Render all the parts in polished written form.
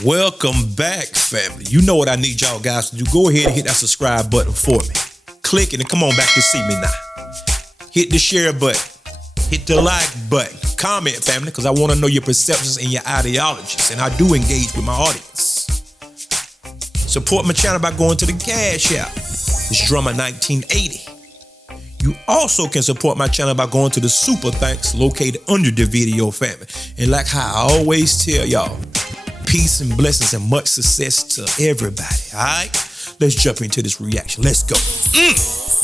Welcome back, family. You know what I need y'all guys to do. Go ahead and hit that subscribe button for me. Click it and come on back to see me now. Hit the share button. Hit the like button. Comment, family, because I want to know your perceptions and your ideologies. And I do engage with my audience. Support my channel by going to the Cash App. It's Drummer 1980. You also can support my channel by going to the Super Thanks located under the video, family. And like how I always tell y'all, peace and blessings and much success to everybody, all right? Let's jump into this reaction. Let's go.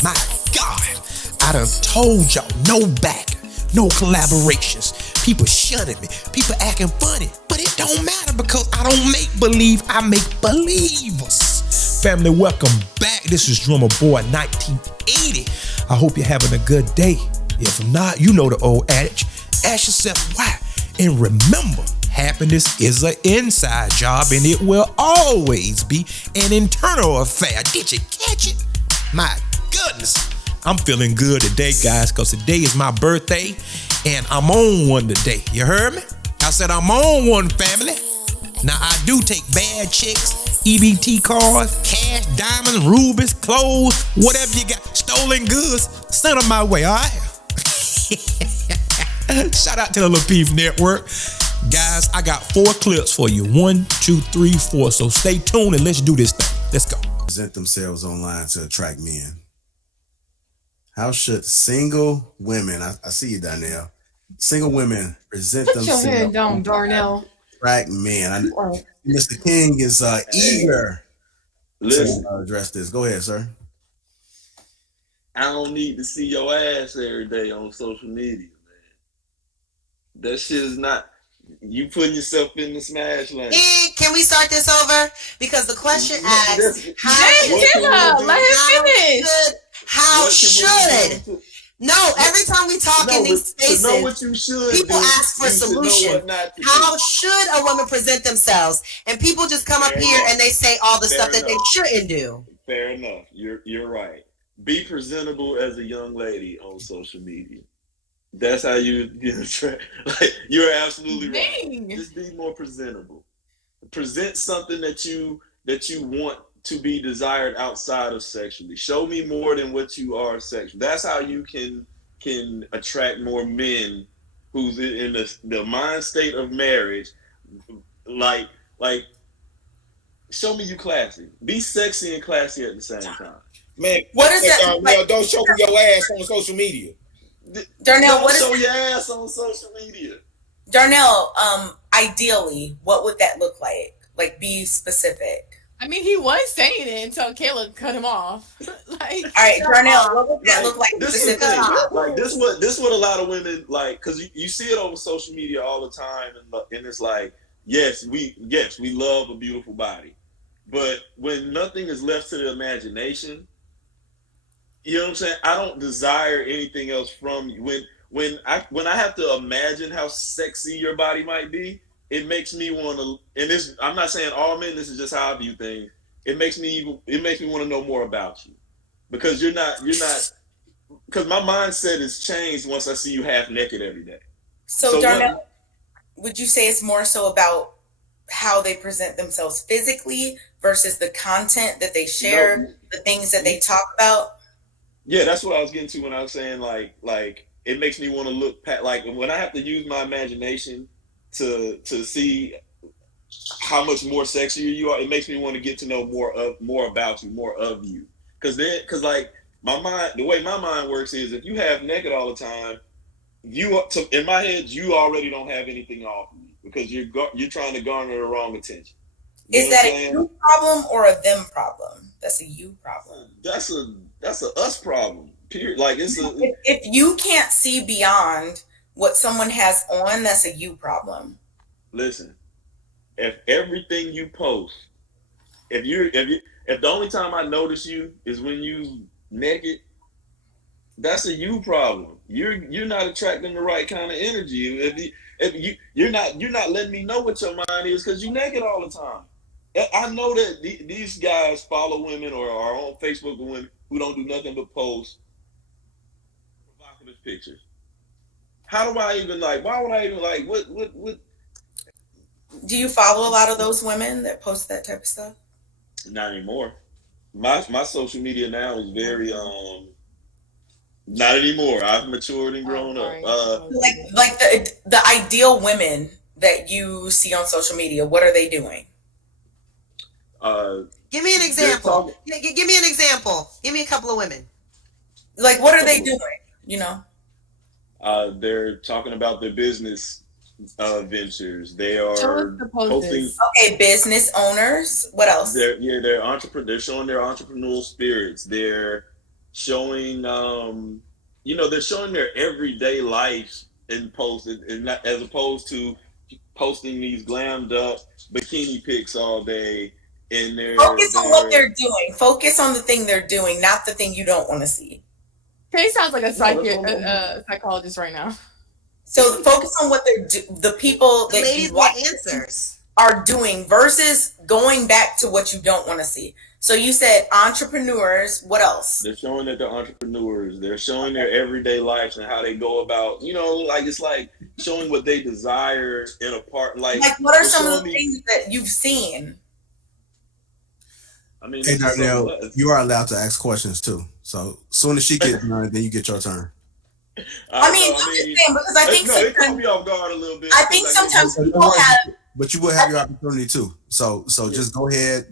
My God. I done told y'all, no back, no collaborations. People shunning me. People acting funny. But it don't matter because I don't make believe. I make believers. Family, welcome back. This is Drummer Boy 1980. I hope you're having a good day. If not, you know the old adage. Ask yourself why. And remember, happiness is an inside job and it will always be an internal affair. Did you catch it? My goodness. I'm feeling good today, guys, because today is my birthday and I'm on one today. You heard me? I said I'm on one, family. Now, I do take bad chicks, EBT cards, cash, diamonds, rubies, clothes, whatever you got, stolen goods, send them my way, all right? Shout out to the Lapeef Network. Guys, I got 4 clips for you. 1, 2, 3, 4. So stay tuned and let's do this thing. Let's go. Present themselves online to attract men. How should single women, I see you, Darnell, single women present themselves your head down, Darnell. Attract men. Mr. King is eager to address this. Go ahead, sir. I don't need to see your ass every day on social media, man. That shit is not, you putting yourself in the smash lane. Can we start this over? Because the question asks, how should? No, every time we talk in these spaces, people ask for solutions. How should a woman present themselves? And people just come up here and they say all the stuff that they shouldn't do. Fair enough. You're right. Be presentable as a young lady on social media. That's how you like. You're absolutely right. Just be more presentable. Present something that you want to be desired outside of sexually. Show me more than what you are sexually. That's how you can attract more men who's in the mind state of marriage. Like show me you classy. Be sexy and classy at the same time. Man, what is that? Don't show me your ass on social media. Darnell, don't show your ass on social media. Darnell, ideally, what would that look like? Like, be specific. I mean, he was saying it until Kayla cut him off. Like, all right, Darnell, what would that look like? This what a lot of women like, because you see it over social media all the time, and it's like, yes, we love a beautiful body, but when nothing is left to the imagination, you know what I'm saying? I don't desire anything else from you. When I have to imagine how sexy your body might be, it makes me want to. And this, I'm not saying all men. This is just how I view things. It makes me want to know more about you, because you're not. Because my mindset is changed once I see you half naked every day. So Darnell, would you say it's more so about how they present themselves physically versus the content that they share, the things that they talk about? Yeah, that's what I was getting to when I was saying like it makes me want to look like when I have to use my imagination to see how much more sexier you are. It makes me want to get to know more about you, more of you. Because like my mind, the way my mind works is if you have naked all the time, in my head you already don't have anything off me because you're trying to garner the wrong attention. Is that a you problem or a them problem? That's a you problem. That's a us problem. Period. Like if you can't see beyond what someone has on, that's a you problem. Listen, if everything you post, if the only time I notice you is when you naked, that's a you problem. You're not attracting the right kind of energy. If you're not letting me know what your mind is because you naked all the time. I know that these guys follow women or are on Facebook with women who don't do nothing but post provocative pictures. How do I even why would I even what Do you follow a lot of those women that post that type of stuff? Not anymore. My social media now is very not anymore. I've matured and grown up. Like the ideal women that you see on social media, what are they doing? Give me an example. Give me an example. Give me a couple of women. Like, what are they doing? You know, they're talking about their business ventures. They are posting. Okay, business owners. What else? They're They're showing their entrepreneurial spirits. They're showing, they're showing their everyday life in posts, and not, as opposed to posting these glammed up bikini pics all day. And focus on what they're doing. Focus on the thing they're doing, not the thing you don't want to see. Kay sounds like a psychologist right now. So focus on what the people that ladies want answers are doing versus going back to what you don't want to see. So you said entrepreneurs. What else? They're showing that they're entrepreneurs. They're showing their everyday lives and how they go about, it's like showing what they desire in a part. Like what are some of the things that you've seen? I mean, hey, Darnell, you are allowed to ask questions too. So soon as she gets done, then you get your turn. I'm just saying, because I think it caught me off guard a little bit. I think sometimes people have, but you will have your opportunity too. So just go ahead,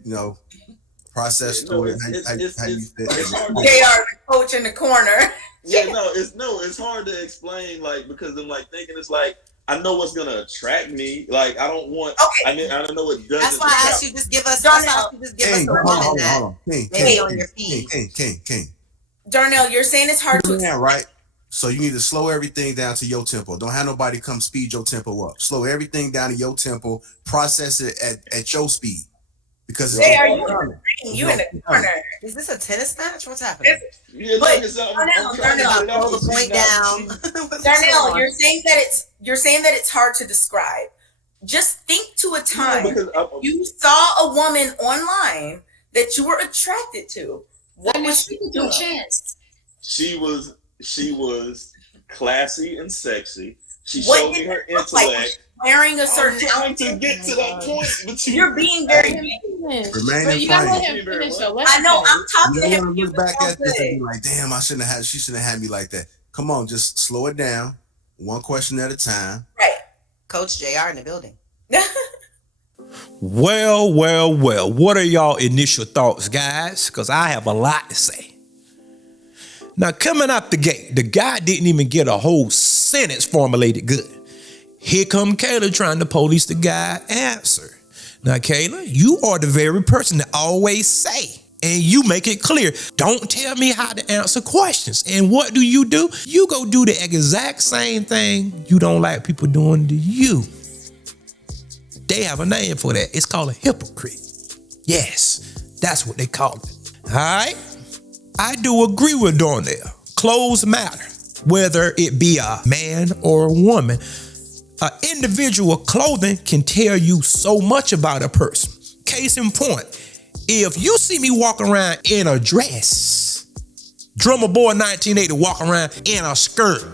process through it. How you fit. They are the coach in the corner. It's hard to explain, because I'm thinking it's I know what's gonna attract me. I don't want. Okay. I don't know what doesn't. That's why I asked you just give us. Darnell, hold on. Maybe on your feet. King. Darnell, you're saying it's hard to. Yeah, right. So you need to slow everything down to your tempo. Don't have nobody come speed your tempo up. Slow everything down to your tempo. Process it at your speed. Because you in the corner. Is this a tennis match? What's happening? Darnell, throw the point down. Darnell, you're saying that it's hard to describe. Just think to a time you saw a woman online that you were attracted to. What was she doing? She was classy and sexy. She showed me her intellect. Wearing a certain outfit. To get to that point, but you're being very But you gotta let him finish. I know. I'm talking to him. Look back at this and be like, damn, she shouldn't have had me like that. Come on, just slow it down. One question at a time. Right. Coach JR in the building. Well. What are y'all initial thoughts, guys? Because I have a lot to say. Now, coming out the gate, the guy didn't even get a whole sentence formulated good. Here come Kayla trying to police the guy answer. Now, Kayla, you are the very person that always say, and you make it clear, don't tell me how to answer questions. And what do? You go do the exact same thing you don't like people doing to you. They have a name for that. It's called a hypocrite. Yes, that's what they call it. All right? I do agree with Darnell. Clothes matter, whether it be a man or a woman. An individual clothing can tell you so much about a person. Case in point, if you see me walk around in a dress, Drummer Boy 1980 walk around in a skirt,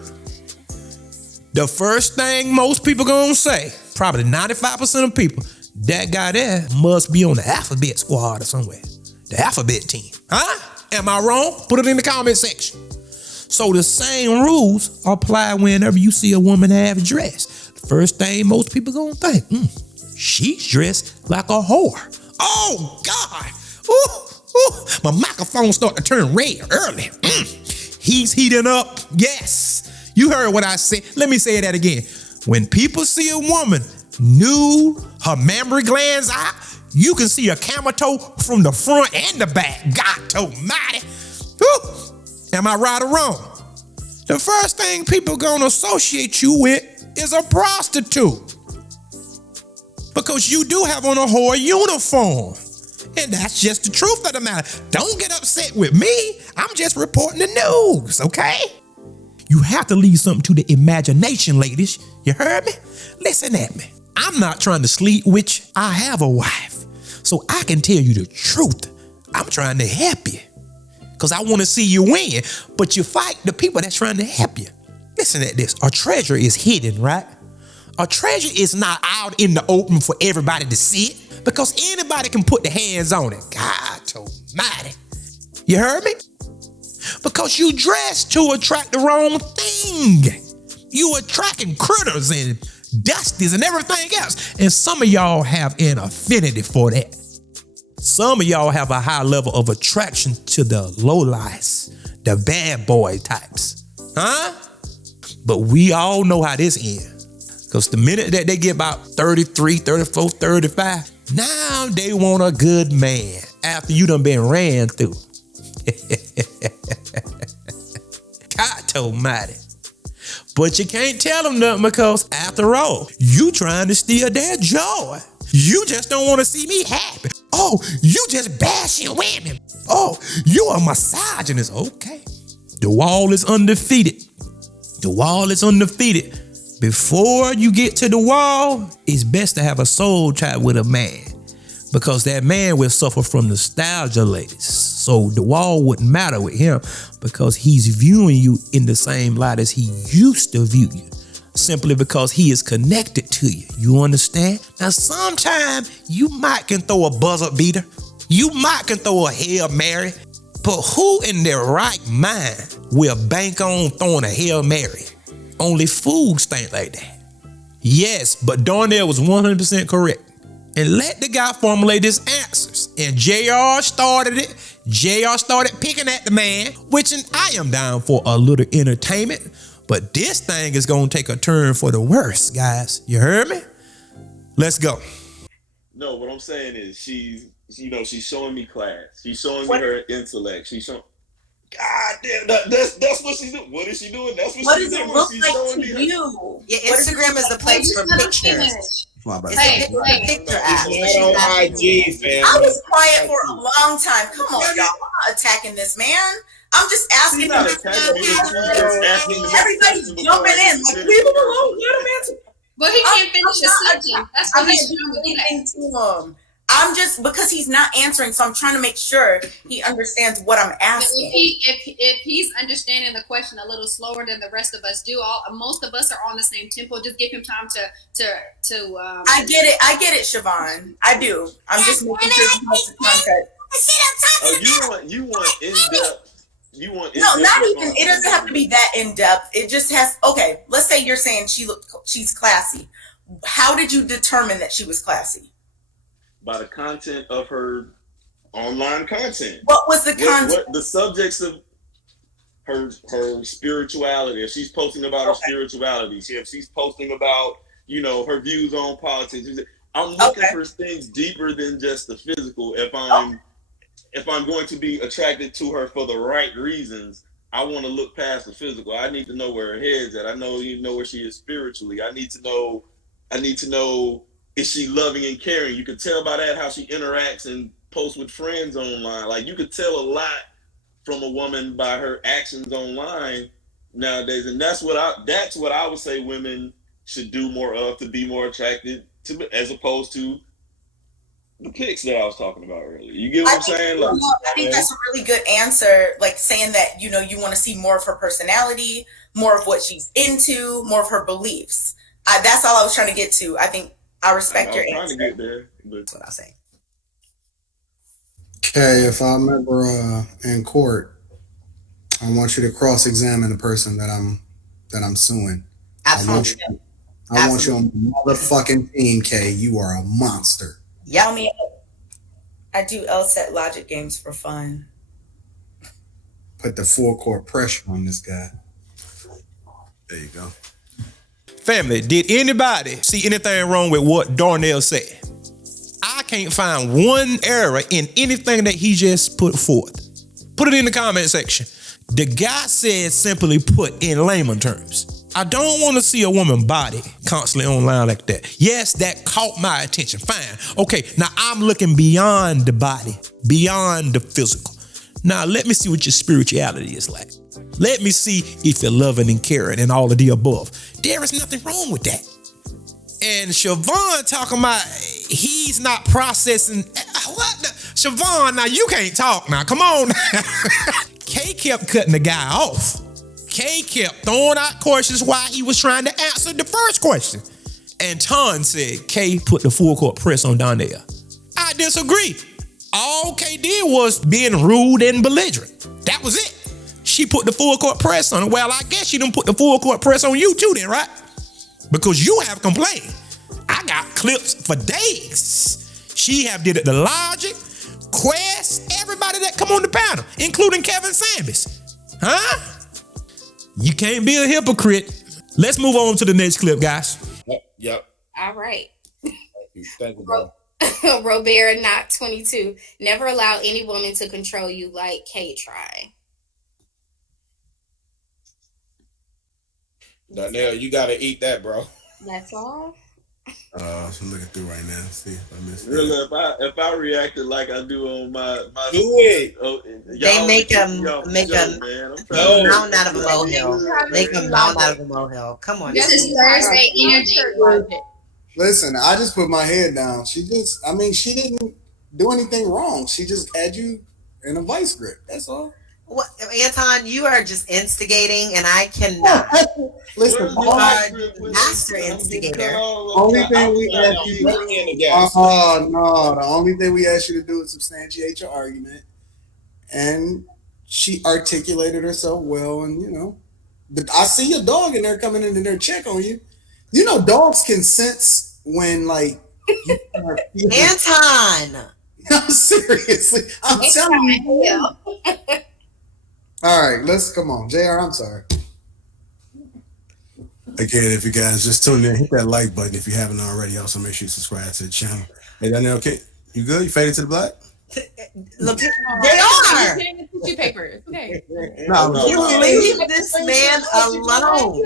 the first thing most people gonna say, probably 95% of people, that guy there must be on the alphabet squad or somewhere. The alphabet team. Huh? Am I wrong? Put it in the comment section. So the same rules apply whenever you see a woman half dressed. The first thing most people gonna think, she's dressed like a whore. Oh God! Ooh, my microphone started to turn red early. He's heating up. Yes, you heard what I said. Let me say that again. When people see a woman nude, her mammary glands out, you can see a camel toe from the front and the back. God almighty. Woo. Am I right or wrong? The first thing people gonna associate you with is a prostitute. Because you do have on a whore uniform. And that's just the truth of the matter. Don't get upset with me. I'm just reporting the news, okay? You have to leave something to the imagination, ladies. You heard me? Listen at me. I'm not trying to sleep with you. I have a wife. So I can tell you the truth. I'm trying to help you. Because I want to see you win. But you fight the people that's trying to help you. Listen at this. A treasure is hidden, right? A treasure is not out in the open for everybody to see it because anybody can put their hands on it. God almighty. You heard me? Because you dress to attract the wrong thing. You attracting critters and dusties and everything else. And some of y'all have an affinity for that. Some of y'all have a high level of attraction to the lowlights, the bad boy types. Huh? But we all know how this ends. Because the minute that they get about 33, 34, 35, now they want a good man after you done been ran through. God almighty. But you can't tell them nothing because after all, you trying to steal their joy. You just don't want to see me happy. Oh, you just bashing women. Oh, you a misogynist. Okay. The wall is undefeated. The wall is undefeated. Before you get to the wall, it's best to have a soul chat with a man because that man will suffer from nostalgia, ladies. So the wall wouldn't matter with him because he's viewing you in the same light as he used to view you, simply because he is connected to you. You understand? Now, sometimes you might can throw a buzzer beater. You might can throw a Hail Mary. But who in their right mind will bank on throwing a Hail Mary? Only fools think like that. Yes, but Darnell was 100% correct. And let the guy formulate his answers. And JR started it. JR started picking at the man, which I am down for a little entertainment. But this thing is going to take a turn for the worse, guys. You heard me? Let's go. No, what I'm saying is she's showing me class. She's showing me her intellect. She's showing. God damn, that's what she's doing. What is she doing? That's what she's doing. What does it look like to you? Yeah, Instagram is the place for pictures. It's a picture app. Not on IG, fam. I was quiet for a long time. Come on, y'all. I'm not attacking this man. I'm just asking him. Everybody's jumping in. Like, leave him alone. Let him answer. But he can't finish his sentence. That's what he's doing to him. I'm just, because he's not answering, so I'm trying to make sure he understands what I'm asking. If he's understanding the question a little slower than the rest of us do, most of us are on the same tempo. Just give him time to. I get it, Siobhan. I do. I'm just making sure he knows the context. You want in depth. No, not even. It doesn't have to be that in depth. It just has. Okay, let's say you're saying she's classy. How did you determine that she was classy? By the content of her online content. What was the content? What the subjects of her spirituality? If she's posting about her spirituality, if she's posting about her views on politics, I'm looking for things deeper than just the physical. If I'm going to be attracted to her for the right reasons, I want to look past the physical. I need to know where her head's at. I know where she is spiritually. I need to know. Is she loving and caring? You could tell by that how she interacts and posts with friends online. Like, you could tell a lot from a woman by her actions online nowadays, and that's what I would say women should do more of to be more attracted to, as opposed to the pics that I was talking about earlier. You get what I'm saying? I think that's a really good answer. Like, saying that you want to see more of her personality, more of what she's into, more of her beliefs. That's all I was trying to get to. I think. I respect your answer. Trying to get there, but that's what I say. Okay, if I'm ever in court, I want you to cross-examine the person that I'm suing. Absolutely. I want you on the motherfucking team, K. You are a monster. Yeah, I do LSAT logic games for fun. Put the full court pressure on this guy. There you go. Family, did anybody see anything wrong with what Darnell said? I can't find one error in anything that he just put forth. Put it in the comment section. The guy said, simply put, in layman terms, I don't want to see a woman's body constantly online like that. Yes, that caught my attention. Fine. Okay, now I'm looking beyond the body, beyond the physical. Now let me see what your spirituality is like. Let me see if you're loving and caring and all of the above. There is nothing wrong with that. And Siobhan talking about he's not processing. What? Siobhan, now you can't talk now. Come on. Kay kept cutting the guy off. Kay kept throwing out questions while he was trying to answer the first question. And Ton said K put the full court press on Donnell. I disagree. All K did was being rude and belligerent. That was it. She put the full court press on her. Well, I guess she done put the full court press on you too then, right? Because you have complained. I got clips for days. She have did it to Logic, Quest, everybody that come on the panel, including Kevin Sambis. Huh? You can't be a hypocrite. Let's move on to the next clip, guys. Yep. All right. Thank you, bro. Robert, not 22. Never allow any woman to control you like K try. Donnell, you gotta eat that, bro. That's all. I'm looking through right now. See if I missed it. Really, if I reacted like I do on my do it. They make them mountain out of a molehill. Make them mountain out of a molehill. Come on. This is Thursday energy. Listen, I just put my head down. She didn't do anything wrong. She just had you in a vice grip. That's all. What, Anton, you are just instigating, and I cannot. Listen, you are master instigator. Only thing we ask you, the only thing we ask you to do is substantiate your argument, and she articulated herself well, and but I see your dog in there coming in there check on you. Dogs can sense when you Anton. No, seriously, I'm telling you. All right, come on. JR, I'm sorry. Again, if you guys just tune in, hit that like button if you haven't already. Also, make sure you subscribe to the channel. Hey, Donnell, okay? You good? You faded to the black? They are. Tissue paper. It's okay. No. You leave this man alone.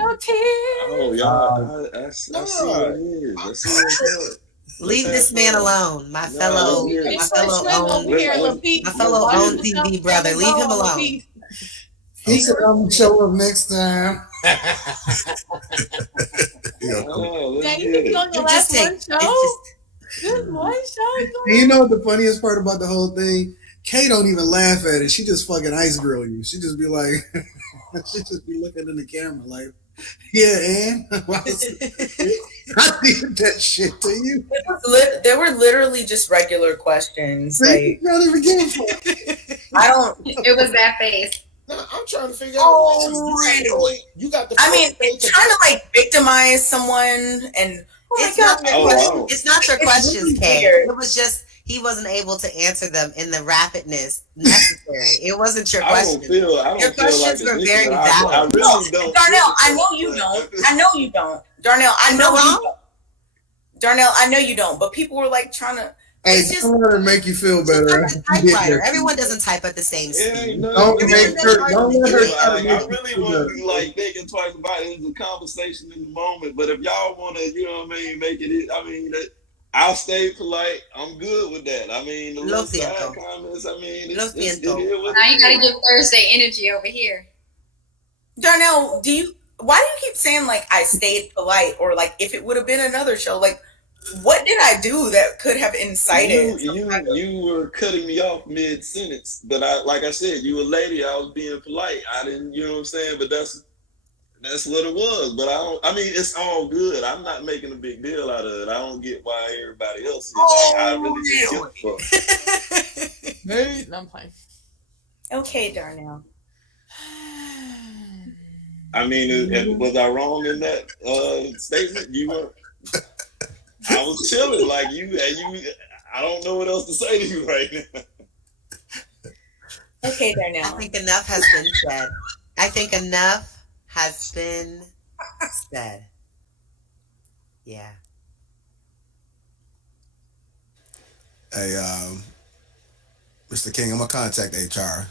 Oh, y'all. I see what it is. I see what it is. Leave this man alone, my fellow own TV brother. Leave him alone. He said, "I'm gonna show up next time." You know what the funniest part about the whole thing? Kay don't even laugh at it. She just fucking ice grill you. She just be like, she just be looking in the camera like, "Yeah, and I did that shit to you." There were literally just regular questions. See, like, I don't. It was that face. No, I'm trying to figure out. Really? You got the. Trying to victimize someone, and it's not your questions, Kay. It was just he wasn't able to answer them in the rapidness necessary. It wasn't your questions. Your questions were very valid. I really don't. Darnell, I know you don't. Darnell, I know you don't. Darnell, I know you don't. But people were trying to. Hey, don't let her make you feel better. Everyone doesn't type at the same speed. Don't let her. I really want to be thinking twice about it. It's a conversation in the moment. But if y'all want to, make it. I'll stay polite. I'm good with that. The little side comments. Now you got to give Thursday energy over here. Darnell, why do you keep saying I stayed polite, or if it would have been another show, what did I do that could have incited? You were cutting me off mid-sentence, but like I said, you a lady. I was being polite. I didn't, you know what I'm saying? But that's what it was. But it's all good. I'm not making a big deal out of it. I don't get why everybody else is. I really didn't give a fuck. No, I'm playing. Okay, Darnell. Was I wrong in that statement? You were. I was chilling you. I don't know what else to say to you right now. Okay, Darnell. I think enough has been said. Yeah. Hey, Mr. King, I'm gonna contact HR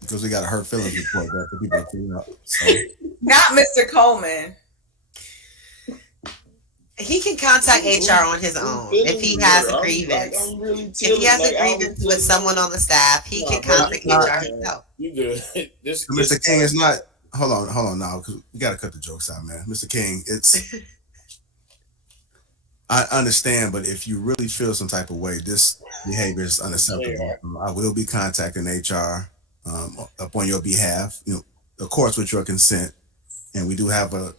because we got a hurt feelings report there for people to clean up. So. Not Mr. Coleman. He can contact HR on his own if he has a grievance. If he has a grievance with someone on the staff, he can contact HR himself. You good? Mr. King is not. Hold on now, because we gotta cut the jokes out, man. Mr. King, it's. I understand, but if you really feel some type of way, this behavior is unacceptable. I will be contacting HR upon your behalf. Of course, with your consent, and we do have a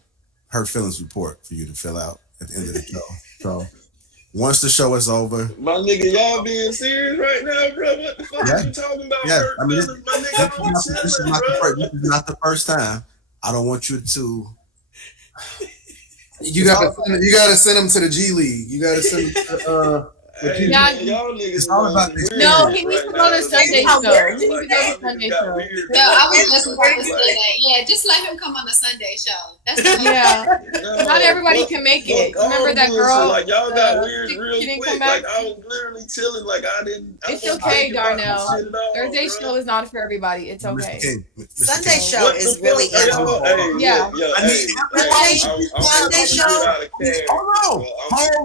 hurt feelings report for you to fill out at the end of the show. So once the show is over, my nigga, y'all being serious right now, bro? What the fuck are you talking about? Yeah, I mean, this is not the first time. I don't want you to. You gotta send them to the G League. You gotta send them to hey, man, y'all niggas it's all about this. No, he needs to go to Sunday show. He needs to go to Sunday show. No, I was just about to say that. Yeah, just let him come on the Sunday show. That's yeah. Not everybody can make it. Remember that girl? Like y'all got weird real she didn't quick. come back. Like I was literally chilling. Like I didn't. It's okay, Darnell. Thursday show is not for everybody. It's okay. Sunday show is really important. Yeah. Sunday show. Hold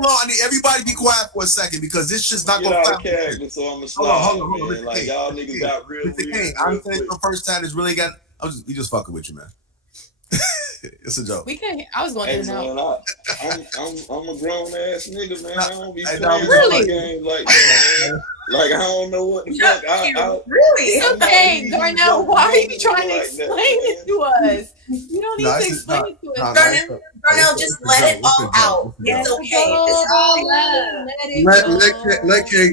on. I need everybody be quiet for a second because this shit's not gonna stop. So I'm gonna slide. Hold on. Like y'all niggas got real weird. I'm saying the first time it's really got. We just fucking with you, man. It's a joke. We can. I was going in and out. I'm a grown ass nigga, man. I don't be playing games like that, man. Like I don't know what the fuck. Really? It's okay, Darnell. Why are you trying to explain it to us? You don't need to explain it to us. Darnell, just let it all out. It's okay.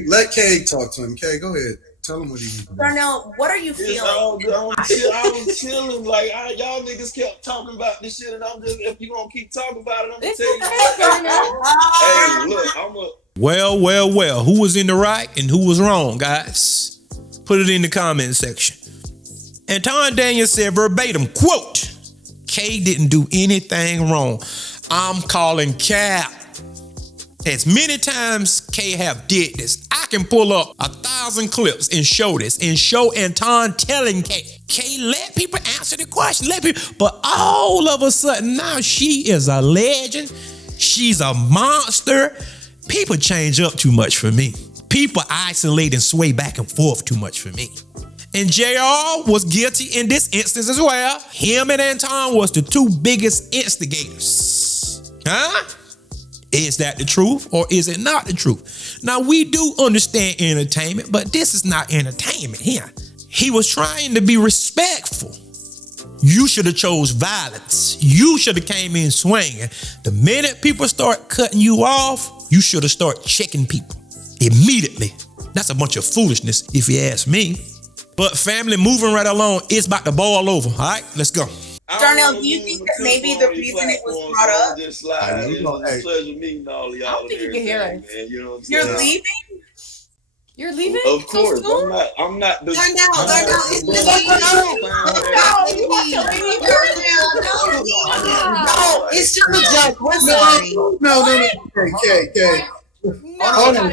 Let K talk to him. K, go ahead. Tell him what he needs. Darnell, what are you feeling? I was chilling. Like y'all niggas kept talking about this shit, and I'm just if you gonna keep talking about it, I'm gonna tell you. Hey, look, I'm a. Well. Who was in the right and who was wrong, guys? Put it in the comment section. Anton Daniel said verbatim, quote, K didn't do anything wrong. I'm calling cap. As many times K have did this, I can pull up 1,000 clips and show this and show Anton telling K, let people answer the question, but all of a sudden now she is a legend. She's a monster. People change up too much for me. People isolate and sway back and forth too much for me. And JR was guilty in this instance as well. Him and Anton was the two biggest instigators. Huh? Is that the truth or is it not the truth? Now, we do understand entertainment, but this is not entertainment here. He was trying to be respectful. You should have chose violence. You should have came in swinging. The minute people start cutting you off, you should have started checking people immediately. That's a bunch of foolishness if you ask me. But family, moving right along, it's about to boil over. All right, let's go. Darnell, do you think that maybe the reason it was brought up? Just slide. It was a pleasure meeting all of y'all. I don't think you can hear us. You know what I'm You're saying? leaving? You're leaving? Of course. So I'm not the No, it's just a joke. We're sorry. No. K. Hold on,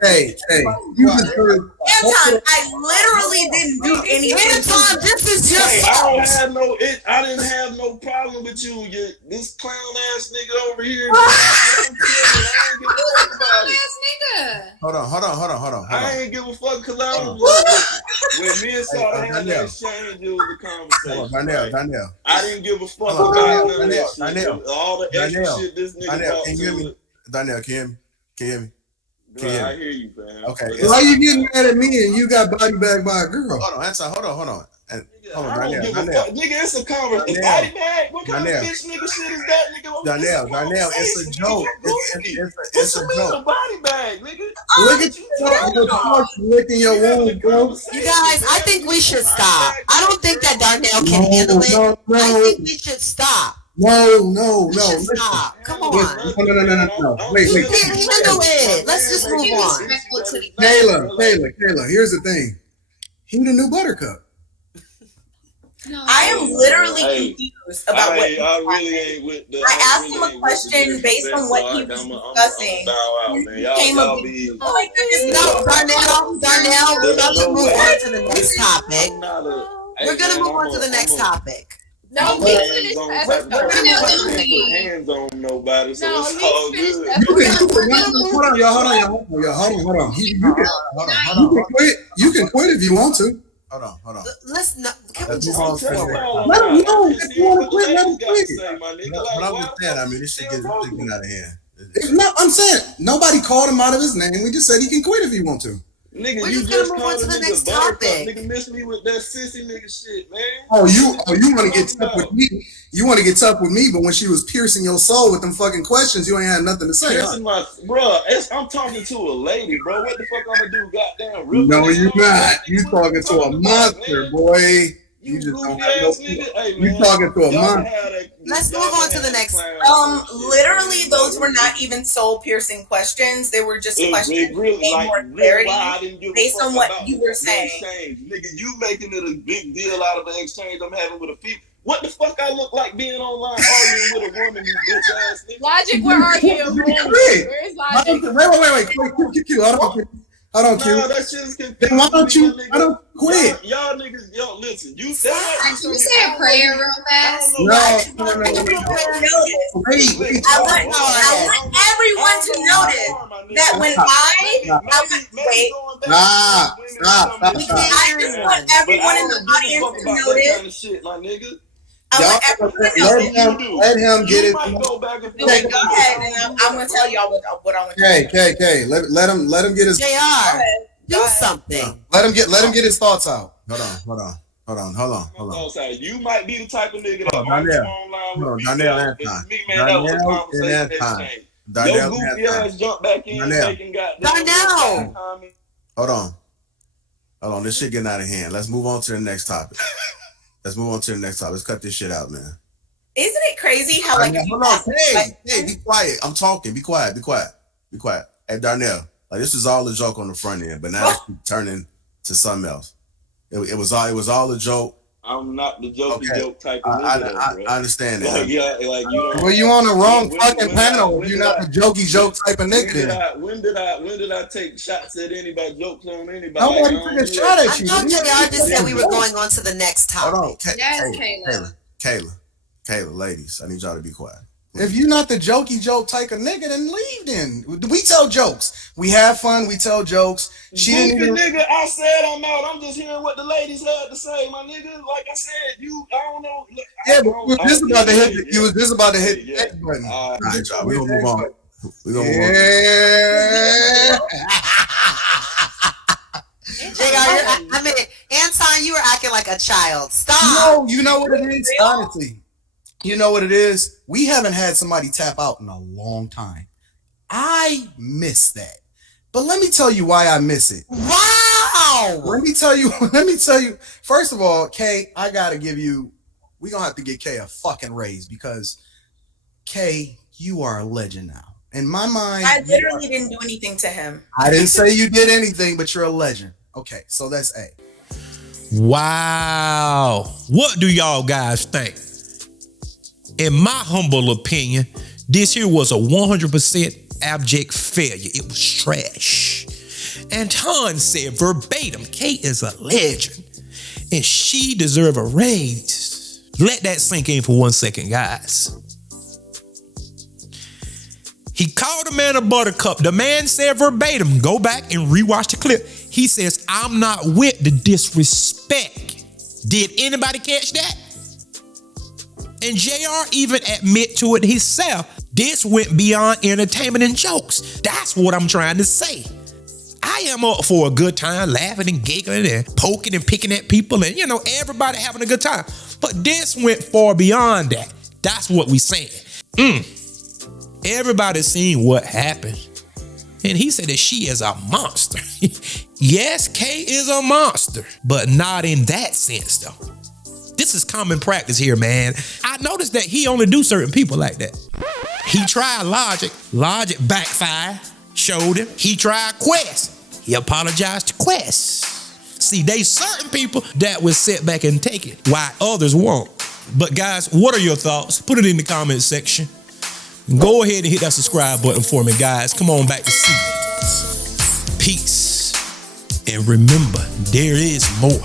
Hey. You just heard. Anton, I literally didn't do anything. Anton, this is just. I didn't have no problem with you. This clown ass nigga over here. I ain't give a fuck about it. Hold on. I ain't give a fuck because I was when me and Saba had that exchange, it was a conversation. Danielle. I didn't give a fuck about none of that shit. All the extra shit this nigga brought to it. Danielle, can you hear me? I hear you, man. Okay. Why you getting mad at me and you got body bagged by a girl? Hold on. I don't give a fuck. Nigga, it's a conversation. Body bag? What kind of bitch nigga shit is that, nigga? Danielle, it's a joke. It's a joke. Body bag, nigga. Look at you licking your wound, bro. You guys, I think we should stop. I don't think that Darnell can handle it. I think we should stop. No. Stop. Come on. No. Wait. Handle it. Let's just move on. Kayla, here's the thing. He the new Buttercup. No. I am literally confused about what I really ain't with the. I asked him a question based on what he was discussing. Y'all be. Oh my goodness, no, Darnell, we're about to move on to the next topic. We're gonna move on to the next topic. No, we finished that. Put hands on nobody, so it's all good. Hold on, y'all. Hold on. You can quit if you want to. Hold on. Let's not. Can we just let him know if you want to quit. Let him quit. But I'm just saying, this shit gets out of hand. No, I'm saying nobody called him out of his name. We just said he can quit if he want to. Nigga, We're you just just gonna move on called to a the nigga next buttercup. topic. Nigga, miss me with that sissy nigga shit, man. Oh, you want to get tough with me? You want to get tough with me? But when she was piercing your soul with them fucking questions, you ain't had nothing to say. Piercing my, bro. I'm talking to a lady, bro. What the fuck I'm gonna do? Goddamn, rip No, her you're down? not. You talking to a monster, boy. You just goofy don't have ass no. nigga. Hey, You man, talking to a y'all monster. can have that- Let's y'all move can on to have the that next. clown shit, Literally, man. those were not even soul piercing questions. They were just questions It really, made like, more really clarity why I didn't give based a fuck on what about you were the saying. exchange. Nigga, you making it a big deal out of an exchange I'm having with a female. What the fuck I look like being online arguing with a woman, you bitch ass nigga? Logic, where are you? Where's Logic? Wait. Hold on, Q. No, that shit is confusing. Then why don't you? I don't quit. Y'all niggas, listen. You Can you say a prayer real fast? No. I want everyone to notice that when Stop. I just want everyone in the audience to notice. Kind of shit, my nigga. Let him get it. Go back and Go ahead, and I'm gonna tell y'all what I want to do. Okay. Let him get his. JR, do something. Let him get his thoughts out. Hold on. You might be the type of nigga that Online with Your goofy ass jump back in making goddamn. Hold on. This shit getting out of hand. Let's move on to the next topic. Let's cut this shit out, man. Isn't it crazy how like? Hold on. Hey, be quiet. I'm talking. Be quiet. Hey, Darnell, like this is all a joke on the front end, but now it's turning to something else. It was all a joke. I'm not the joke type of nigga. I understand that. Like, yeah, like you know. Well, you on the wrong fucking panel. You're not the jokey joke type of nigga. When did I take shots at anybody, jokes on anybody? Nobody took a shot at you. I know JR just said we were going on to the next topic. Hold on, Kayla, ladies, I need y'all to be quiet. If you're not the jokey joke type of nigga, then leave. Then we tell jokes. We have fun. We tell jokes. She didn't even... nigga. I said I'm out. I'm just hearing what the ladies had to say, my nigga. Like I said, I don't know. Yeah, but you was just about to hit. You was just about to hit the X button. All right, y'all. We're gonna move on. JR, I mean, Anton, you were acting like a child. Stop. No, you know what it is? Honestly, you know what it is? We haven't had somebody tap out in a long time. I miss that. But let me tell you why I miss it. Wow. Let me tell you. First of all, Kay, I gotta give you. We're gonna have to get Kay a fucking raise because Kay, you are a legend now. In my mind, I literally didn't do anything to him. I didn't say you did anything, but you're a legend. Okay, so that's A. Wow. What do y'all guys think? In my humble opinion, this here was a 100% abject failure. It was trash. Anton said verbatim, Kate is a legend and she deserves a raise. Let that sink in for 1 second, guys. He called the man a buttercup. The man said verbatim, go back and rewatch the clip. He says, I'm not with the disrespect. Did anybody catch that? And JR even admit to it himself. This went beyond entertainment and jokes. That's what I'm trying to say. I am up for a good time, laughing and giggling and poking and picking at people and, everybody having a good time. But this went far beyond that. That's what we saying. Everybody's seen what happened. And he said that she is a monster. Yes, Kay is a monster, but not in that sense though. This is common practice here, man. I noticed that he only do certain people like that. He tried Logic. Logic backfired, showed him. He tried Quest. He apologized to Quest. See, they certain people that will sit back and take it, while others won't. But guys, what are your thoughts? Put it in the comment section. Go ahead and hit that subscribe button for me, guys. Come on back to see. Peace. And remember, there is more.